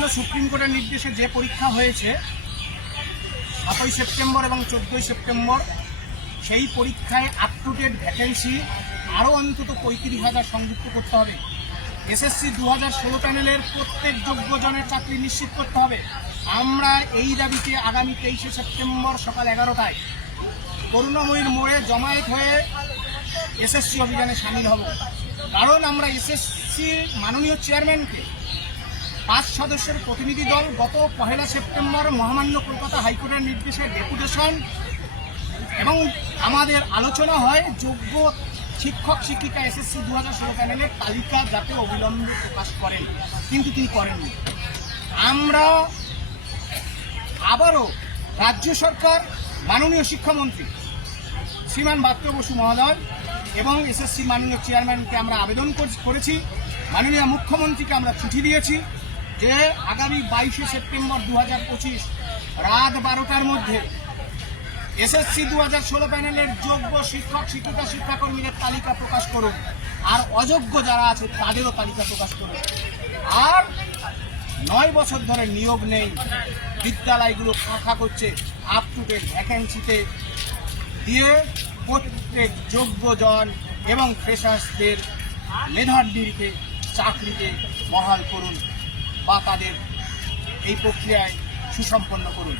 মহামান্য সুপ্রিম কোর্টের নির্দেশে যে পরীক্ষা হয়েছে 7ই সেপ্টেম্বর এবং 14ই সেপ্টেম্বর, সেই পরীক্ষায় আপ টু ডেট ভ্যাকেন্সি আরও অন্তত 35,000 সংযুক্ত করতে হবে। এসএসসি 2016 প্যানেলের প্রত্যেক যোগ্যজনের চাকরি নিশ্চিত করতে হবে। আমরা এই দাবিতে আগামী 23শে সেপ্টেম্বর সকাল 11টায় করুণাময়ীর মোড়ে জমায়েত হয়ে এসএসসি অভিযানে সামিল হব। কারণ আমরা এসএসসি মাননীয় চেয়ারম্যানকে 5 সদস্যের প্রতিনিধি দল গত 1 সেপ্টেম্বর মহামান্য কলকাতা হাইকোর্টের নির্দেশে ডেপুটেশন এবং আমাদের আলোচনা হয় যোগ্য শিক্ষক শিক্ষিকা এসএসসি 2016 প্যানেলের তালিকা যাতে অবিলম্বে প্রকাশ করেন, কিন্তু তিনি করেননি। আমরা আবারও রাজ্য সরকার, মাননীয় শিক্ষামন্ত্রী শ্রীমান ব্রাত্য বসু মহোদয় এবং এসএসসি মাননীয় চেয়ারম্যানকে আমরা আবেদন করেছি, মাননীয় মুখ্যমন্ত্রীকে আমরা চিঠি দিয়েছি যে আগামী 22শে সেপ্টেম্বর 2025 রাত 12টার মধ্যে এসএসসি 2016 প্যানেলের যোগ্য শিক্ষক শিক্ষিকা শিক্ষাকর্মীদের তালিকা প্রকাশ করুন, আর অযোগ্য যারা আছে তাদেরও তালিকা প্রকাশ করুন। আর 9 বছর ধরে নিয়োগ নেই, বিদ্যালয়গুলো ফাঁকা করছে, আপ টু ডেট ভ্যাকেন্সিতে দিয়ে প্রত্যেক যোগ্যজন এবং ফ্রেশার্সদের মেধার নিরিখে চাকরিতে বহাল করুন বা তাদের এই প্রক্রিয়ায় সুসম্পন্ন করুন।